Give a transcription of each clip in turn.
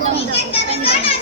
明天咱们 ikan.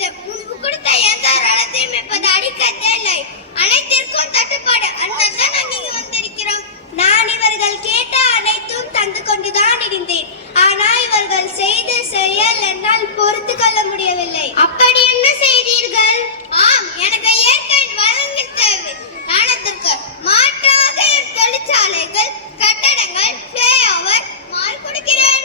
சிரமப்படுத்திக்கிது முன்பு கொடுத்த எந்த ஒரு இப்போது அடிக்கத்தே இல்லை. அனைத்திற்கும் தட்டுப்பாடு. அதனால தான் நாங்கள் இங்க வந்திருக்கிறோம்? நான் இவர்கள் கேட்ட அனைத்தும் தந்து கொண்டுதான் இருந்தேன். ஆனால் இவர்கள் செய்த செயல் என்னால் பொறுத்து கொள்ள முடியவில்லை. அப்ப என்ன செய்தீர்கள் ஆம் எனக்கு இயற்கை வளங்கள் தேவை நாணத்திற்கு மாற்றாக என் தொழிற்சாலைகள் கட்டடங்கள் ஃபிளைஓவர் மால் கொடுக்கிறேன்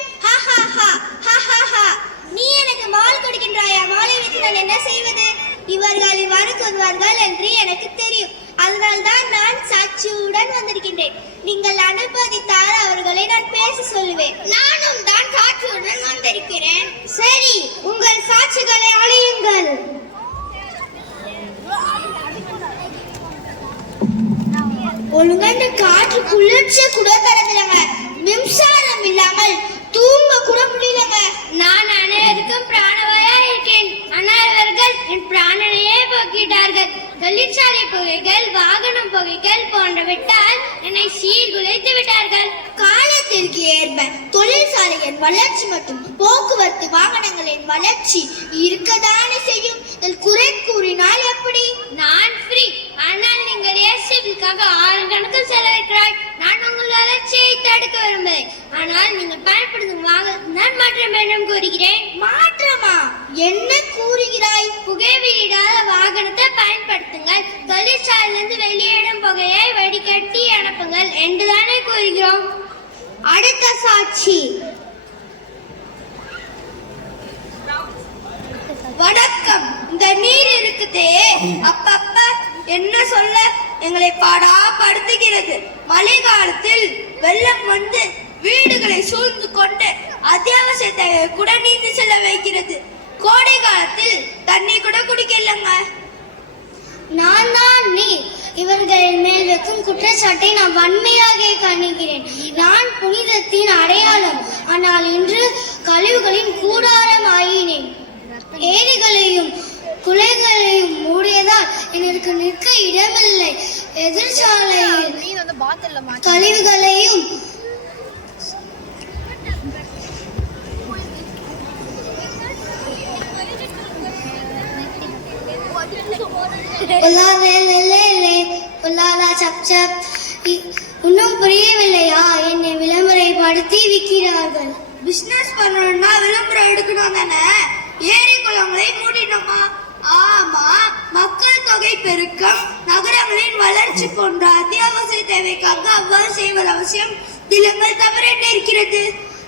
நீ எனக்கு மால் கொடுக்கின்றாயா மாலை வைத்து நான் என்ன செய்வது இவர்கள் இவ்வாறு கூறுவார்கள் என்று எனக்கு தெரியும். அதனால்தான் நான் சாட்சியுடன் வந்திருக்கின்றேன். நீங்கள் அனுமதித்தால் அவர்களை நான் பேச சொல்லுவேன். நானும் தான் சாட்சியுடன் வந்திருக்கிறேன். சரி உங்கள் சாட்சிகளை அழையுங்கள். ஒழுங்கான காற்று குளிர்ச்சி கூட தரதுலங்க மின்சாரம் இல்லாமல் தூங்க கூட முடியலங்க நான் அனைவருக்கும் பிராணவாயா இருக்கேன். ஆனால் இவர்கள் என் பிராணனையே போக்கிட்டார்கள். தொழிற்சாலை புகைகள் வாகனம் புகைகள் போன்றவிட்டால் என்னை சீர்குலைத்து விட்டார்கள். காலத்திற்கு ஏற்ப தொழிற்சாலையின் வளர்ச்சி மற்றும் போக்குவரத்து வாகனங்களின் வளர்ச்சி இருக்கதானே செய்யும்? இதில் குறை கூறினால் எப்படி? நான் ஃப்ரீ ஆனால் நீங்கள் ஏசிபிக்காக ஆறு கணக்கில் நான் உங்கள் வளர்ச்சியை தடுக்க விரும்புகிறேன் ஆனால் நீங்கள் பயன்படுத்தும் வாகனம் நான் மாற்றம் வேண்டும் கூறுகிறேன். மாற்றமா? என்ன கூறுகிறாய்? புகை வெளியிடாத வாகனத்தை பயன்படுத்துங்கள். தொழிற்சாலையிலிருந்து வெளியிடும் புகையை வடிகட்டி அனுப்புங்கள் என்றுதானே கூறுகிறோம். அடுத்த சாட்சி. வணக்கம். இந்த நீர் இருக்குதே. அப்பப்ப என்ன சொல்ல எங்களை பாடா படுத்துகிறது. மழை காலத்தில் வெள்ளம் வந்து வீடுகளை சூழ்ந்து கொண்டு அத்தியாவசிய தேவையை கூட நீந்து செல்ல வைக்கிறது. கோடை காலத்தில் தண்ணி கூட குடிக்கலங்க. நான் தான் நீ இவர்களின் மேல் வைக்கும் குற்றச்சாட்டை நான் வன்மையாக காணுகிறேன் நான் புனிதத்தின் அடையாளம். ஆனால் இன்று கழிவுகளின் கூடாரம் ஆயினேன். ஏரிகளையும் குலைகளையும் மூடியதால் எனக்கு நிற்க இடமில்லை. மாட்டி. கழிவுகளையும் இன்னும் புரியவில்லையா? என்னை விளம்பரப்படுத்தி விற்கிறார்கள். பிசினஸ் பண்ணணும்னா விளம்பரம் எடுக்கணும் தானே? ஏரி குளங்களை மூடினோமா ஆமா மக்கள் தொகை பெருக்கம் நகரங்களின் வளர்ச்சி போன்ற அத்தியாவசிய தேவைக்காக அவ்வாறு செய்வது அவசியம். திலங்கள் தவறு என்ன இருக்கிறது?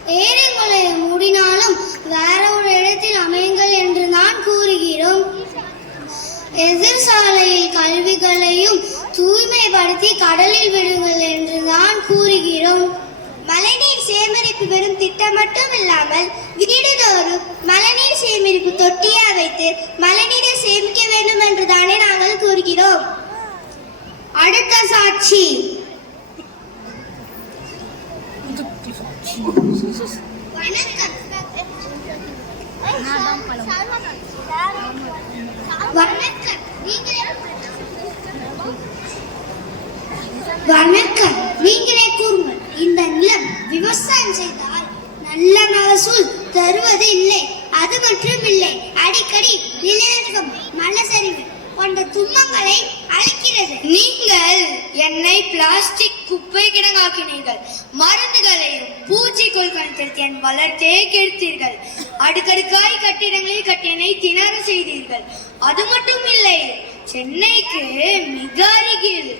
ஏரிகளை மூடினாலும் வேற ஒரு இடத்தில் அமையுங்கள் என்று நான் கூறுகிறோம். எதிர் சாலையில் கல்விகளையும் தூய்மைப்படுத்தி கடலில் விடுங்கள் என்று நான் கூறுகிறோம். மழைநீர் சேகரிப்பு வெறும் திட்டம் மட்டும் இல்லாமல் வீடுதோறும் மழைநீர் சேகரிப்பு தொட்டியா வைத்து மழைநீர் சேமிக்க வேண்டும் என்றுதானே நாங்கள் கூறுகிறோம். அடுத்த சாட்சி. வணக்கம் நீங்களே வணக்கம் நீங்களே கூறுங்கள். இந்த நிலம் விவசாயம் செய்தால் நல்ல மகசூல் தருவது இல்லை. அது மட்டும் இல்லை அடிக்கடி நிலநடுக்கம் மலசரிவு போன்ற துன்பங்களை அளிக்கிறது நீங்கள் என்னை பிளாஸ்டிக் குப்பை கிடங்காக்கினீர்கள். மருந்துகளையும் பூச்சிக்கொல்கள் தெரிவித்து என் வளர்ச்சியை கெடுத்தீர்கள். அடுக்கடுக்காய் கட்டிடங்களில் கட்டியனை திணற செய்தீர்கள். அது மட்டும் இல்லை சென்னைக்கு மிக அருகில்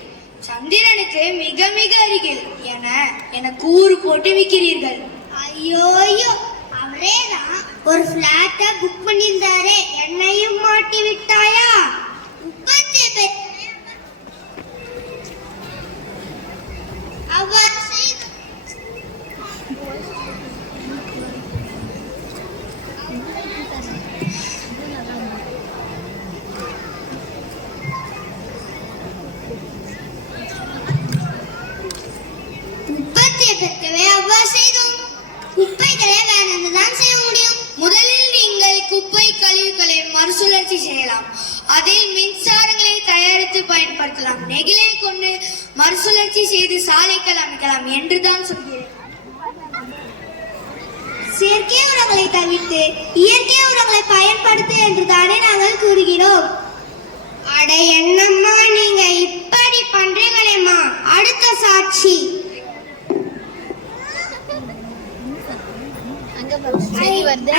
சந்திரனுக்கு மிக மிக அருகில் என என கூறு போட்டு விற்கிறீர்கள். ஐயோ ஒரே தான் ஒரு ஃப்ளாட்டை புக் பண்ணியிருந்தாரே. என்னையும் மாட்டி விட்டாயா? மறுசுழற்சி செய்யலாம். அதில் மின்சாரங்களை தயாரித்து பயன்படுத்தலாம். நெகிழை கொண்டு மறுசுழற்சி செய்து சாலைகள் அமைக்கலாம் என்றுதான் சொல்கிறேன். செயற்கை உரங்களை தவிர்த்து இயற்கை உரங்களை பயன்படுத்து என்று தானே நாங்கள் கூறுகிறோம். அடைய என்னம்மா நீங்க இப்படி பண்றீங்களேம்மா அடுத்த சாட்சி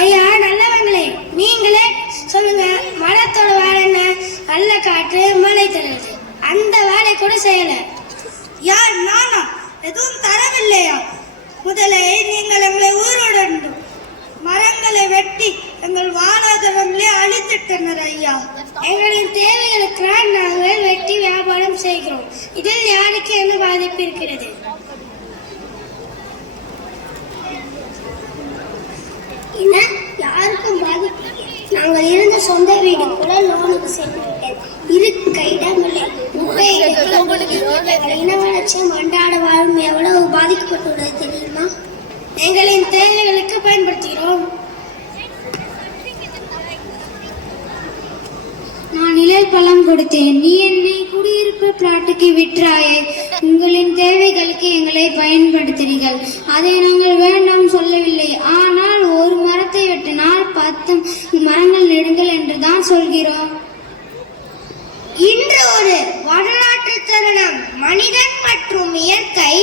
ஐயா நல்லவங்களே நீங்களே சொல்லுங்க மரத்தோட வேலை என்ன நல்ல காற்று மழை தருவது அந்த வேலை கூட செய்யல. யார்? நானா? எதுவும் தரவில்லையா? முதலே நீங்கள் எங்களை ஊரோட மரங்களை வெட்டி எங்கள் வாழாதவங்களே அழித்திட்டனர் ஐயா. எங்களின் தேவைகளுக்கு நாங்கள் வெட்டி வியாபாரம் செய்கிறோம். இதில் யாருக்கு என்ன பாதிப்பு இருக்கிறது? என்ன யாருக்கும் பாதிப்பு நாங்கள் இருந்த சொந்த வீடு கூட லோனுக்கு சென்று இருக்க இடமில்லை குப்பையை வெட்டி எங்கள் இன வளர்ச்சியும் அன்றாட வாழும் எவ்வளவு பாதிக்கப்பட்டுள்ளது தெரியுமா? எங்களின் தேவைகளுக்கு பயன்படுத்துகிறோம். நான் நிழல் பழம் கொடுத்தேன். நீ என்னை குடியிருப்பு பிளாட்டுக்கு விற்றாயே. உங்களின் தேவைகளுக்கு எங்களை பயன்படுத்தினீர்கள் அதை நாங்கள் வேண்டாம் சொல்லவில்லை. ஆனால் ஒரு மரத்தை வெட்டினால் பத்து மரங்கள் நெடுங்கள் என்று தான் சொல்கிறோம் இன்று ஒரு வரலாற்று தருணம் மனிதன் மற்றும் இயற்கை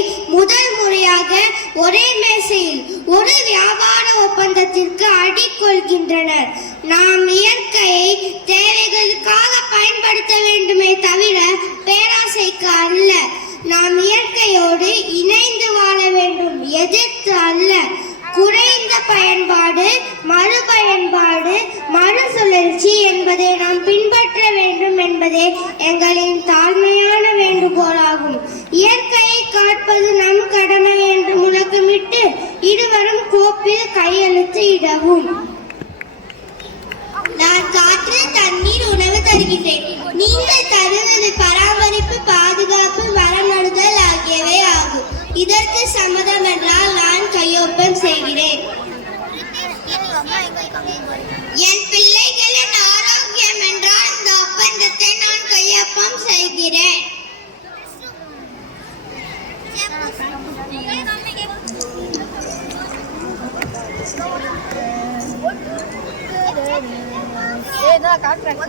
முதல் முறையாக ஒரே மேசையில் ஒரு வியாபார ஒப்பந்தத்திற்கு அடிக்கொள்கின்றனர். நாம் இயற்கையை தேவைகளுக்காக பயன்படுத்த வேண்டுமே தவிர பேராசைக்கு அல்ல. நாம் இயற்கையோடு இணைந்து வாழ வேண்டும். எதிர்த்து அல்ல. குறைந்த பயன்பாடு மறுபயன்பாடு மறுசுழற்சி என்பதை நாம் பின்பற்ற வேண்டும் என்பதே எங்களின் தாழ்மையான வேண்டுகோளாகும். இயற்கையை காப்பது இருவரும் கோப்பில் கையெழுத்து இடவும். நான் காற்று தண்ணீர் உணவு தருகிறேன் நீங்கள் தருவது பராமரிப்பு பாதுகாப்பு மரம் ஆகியவை ஆகும். இதற்கு சம்மதம் என்றால் நான் கையொப்பம் செய்கிறேன். என் பிள்ளைகளின் ஆரோக்கியம் என்றால் இந்த ஒப்பந்தத்தை நான் கையொப்பம் செய்கிறேன். ஏதா காட்டுறேன்